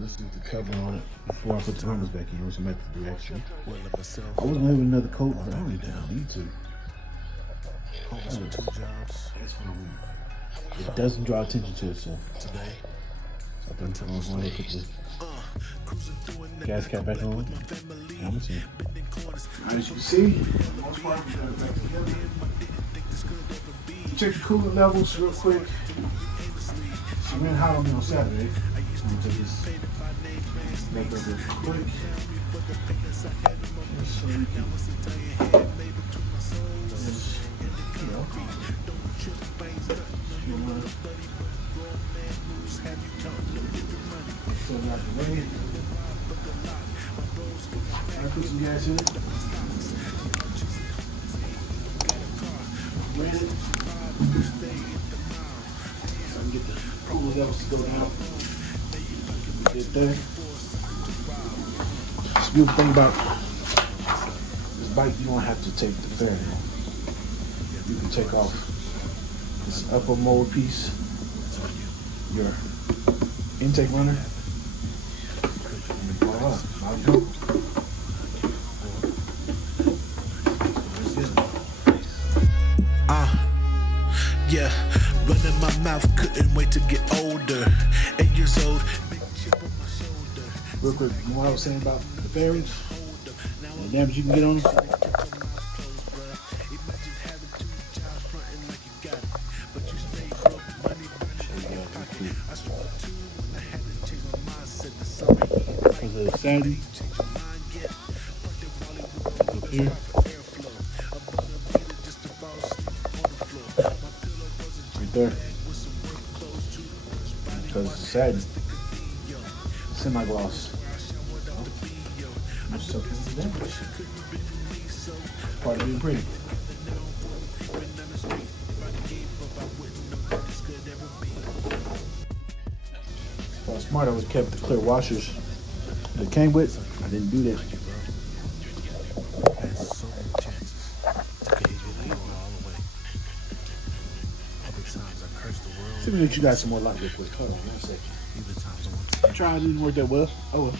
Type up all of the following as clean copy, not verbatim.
This is the cover on it before I put the harness back in, which I'm about to do actually. I was gonna have another coat, but I don't even think I need to. It doesn't draw attention to itself. So I think I'm gonna put the gas cap back on. I'm gonna see. As you can see, most part we got it back together. Check the coolant levels real quick. It's been hot on me on Saturday. I'm gonna take this back up real quick. Just so you can, so out the way. I put some gas in it. Ran it. So I can get the coolant levels to go down. Get there. The beautiful thing about this bike, you don't have to take the fairing off. You can take off this upper mold piece, your intake runner. Voila, now you go. Yeah, running my mouth, couldn't wait to get older. 8 years old, big chip on my shoulder. Real quick, you know what I was saying about the fairings? The damage you can get on them? Saturday. Up here. Right there. Because it's satin. Semi-gloss. Part of being pretty. If I was smart, I would have kept the clear washers that it came with. I didn't do that. See if you got some more light real quick. Hold on one second. Try it didn't work that well. Oh well.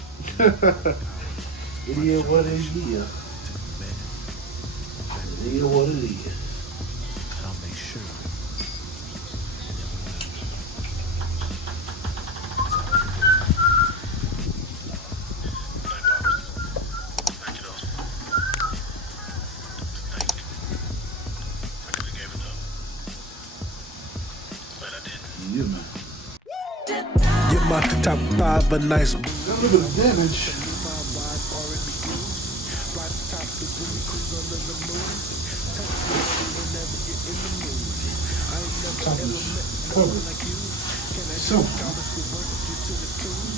It is what it is. It is what it is. I'll make sure. Yeah, man. You're my top 5, a nice. Got a little bit of damage. Top is covered. So,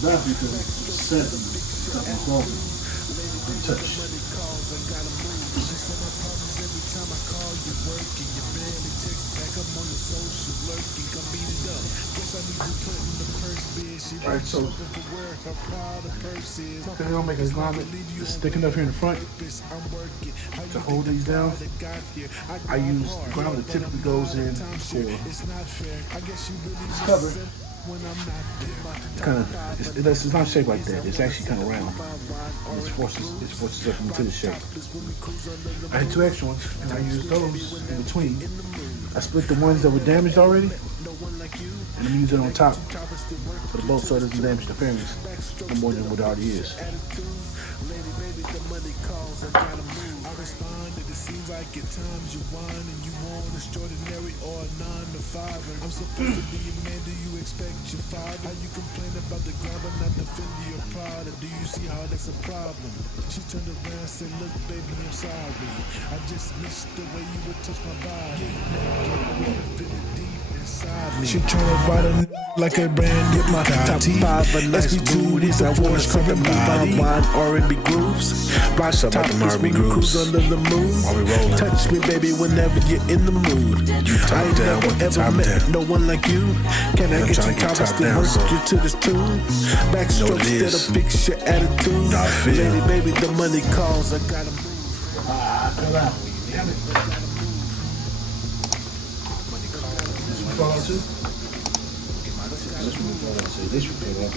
not because it's set and top is wrong. Untouched. Alright, so because they don't make a grommet, it's thick enough here in the front to hold these down. I use the grommet that typically goes in for this cover. It's not shaped like that. It's actually kind of round. And it forces up into the shape. I had 2 extra ones, and I used those in between. I split the ones that were damaged already, and I'm using it on top for the bolt so it doesn't damage the fairings no more than what it already is. It seems like at times you whine and you want extraordinary or a 9 to 5. I'm supposed to be a man, do you expect your father? How you complain about the ground but not defend your pride? Or do you see how that's a problem? She turned around and said, look baby, I'm sorry. I just missed the way you would touch my body. Naked, I wanna feel it deep inside me. She tryna ride a like a brand new my top 5, a nice booties. I wanna scrub the body. Wine R&B grooves. Watch up at the R&B grooves. Under the moon. Touch me, baby, whenever you're in the mood. I ain't never ever met no one like you. Can I get you top to work you to this tune? Backstrokes that'll fix your attitude. Lady, baby, the money calls. I gotta move. Damn it. This one fall out too? This one fall out too. This one fall out.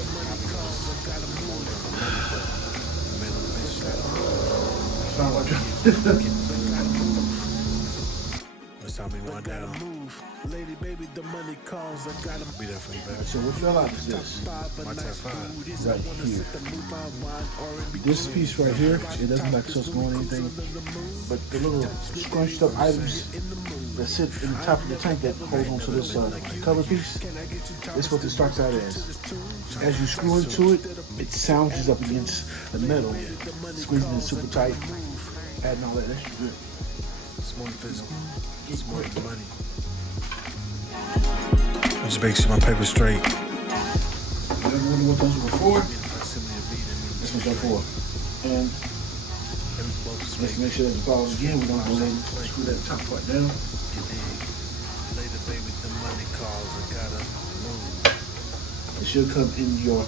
It's time we wind down. Lady, baby, the money calls. I gotta Be there for you, baby. So what y'all like is this? My top 5. Right here. This piece right here, it doesn't like it's going anything, but the little scrunched up items that sit in the top of the tank that hold on to this cover piece, this is what this starts out as. As you screw into it, it sounds up against the metal, squeezing it super tight, adding all that extra grip. It's more physical. It's more money. Just make sure my paper's straight. You ever wonder what those were for? That's what they're for. And let's make sure that it follows again. We're gonna go ahead and screw that top part down. Later, baby, the money calls. I gotta move. It should come in your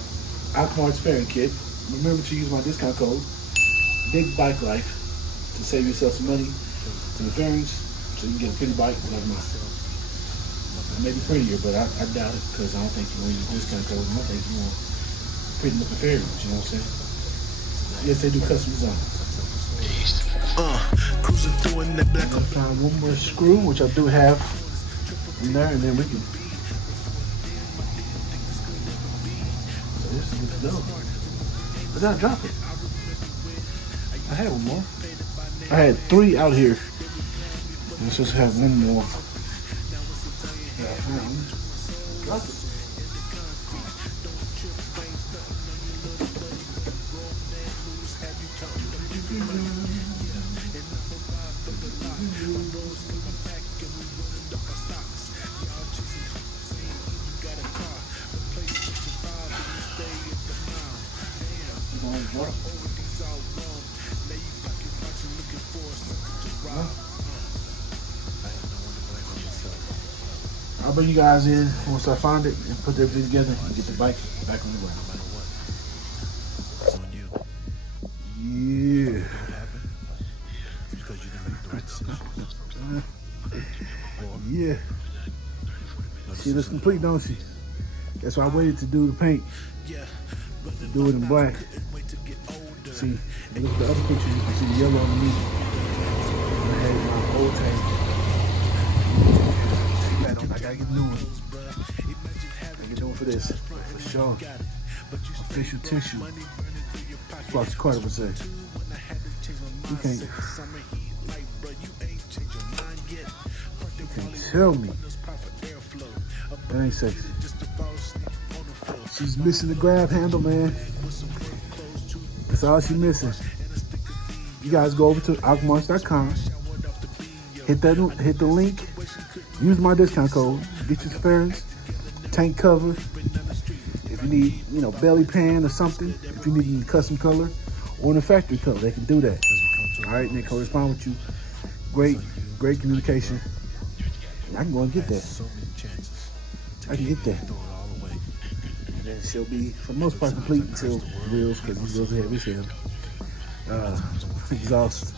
Alkmart's fairing kit. Remember to use my discount code, begbikelife, to save yourself some money to the fairings, so you can get a pretty bike like mine. Maybe prettier, but I doubt it, because I don't think you want to use discount code. I think you want pretty looking fairings, you know what I'm saying? Yes, they do custom designs. Cruising through in the black. I'm gonna find one more screw, which I do have in there, and then we can. So this is good to go. But then I drop it. I had one more. I had 3 out here. Let's just have one more. Yeah, I found. Drop it. I'll bring you guys in once I find it and put everything together and get the bike back on the ground. It's on you. Yeah. What happened? Because you didn't make the right decision. Yeah. See, looks complete, don't she? That's why I waited to do the paint. To do it in black. See, look at the other picture, you can see the yellow underneath. I had my old tank. I gotta get new one. Gotta get new one for this, for sure. Official tissue. Fox Carter would say. You can't tell me that ain't sexy. She's missing the grab handle, man. That's all she's missing. You guys go over to alkmarts.com, hit the link, use my discount code, get your fairings, tank cover. If you need, belly pan or something, if you need a custom color or in a factory color, they can do that. All right, and they correspond with you. Great communication. And I can go and get that. I can get that. And then she'll be, for the most part, complete until wheels, because these wheels are heavy as hell. Exhaust.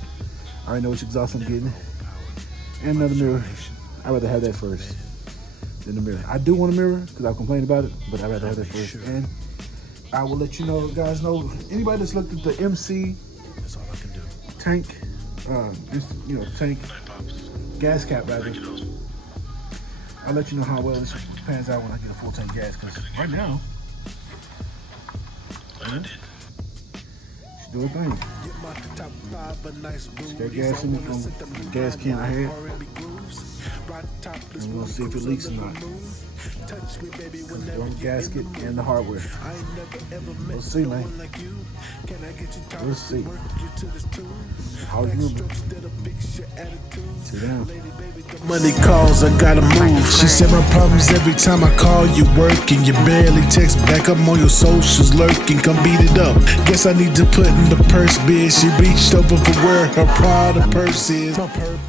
I already know which exhaust I'm getting. And another mirror. I'd rather have that first than the mirror. I do want a mirror, because I've complained about it, but I'd rather have that first. And I will let you guys know, anybody that's looked at the MC tank, tank gas cap rather, I'll let you know how well this pans out when I get a full tank gas, because right now, she's doing things. Got gas in from the gas can I had. And we'll see if it leaks or not. On the gasket and the hardware. We'll see, man. We'll see. How's you? Sit down. Money calls, I gotta move. She said my problems every time I call you working. You barely text back, I'm on your socials lurking. Come beat it up. Guess I need to put in the purse bid. She reached over for where her Prada purse is. My purpose.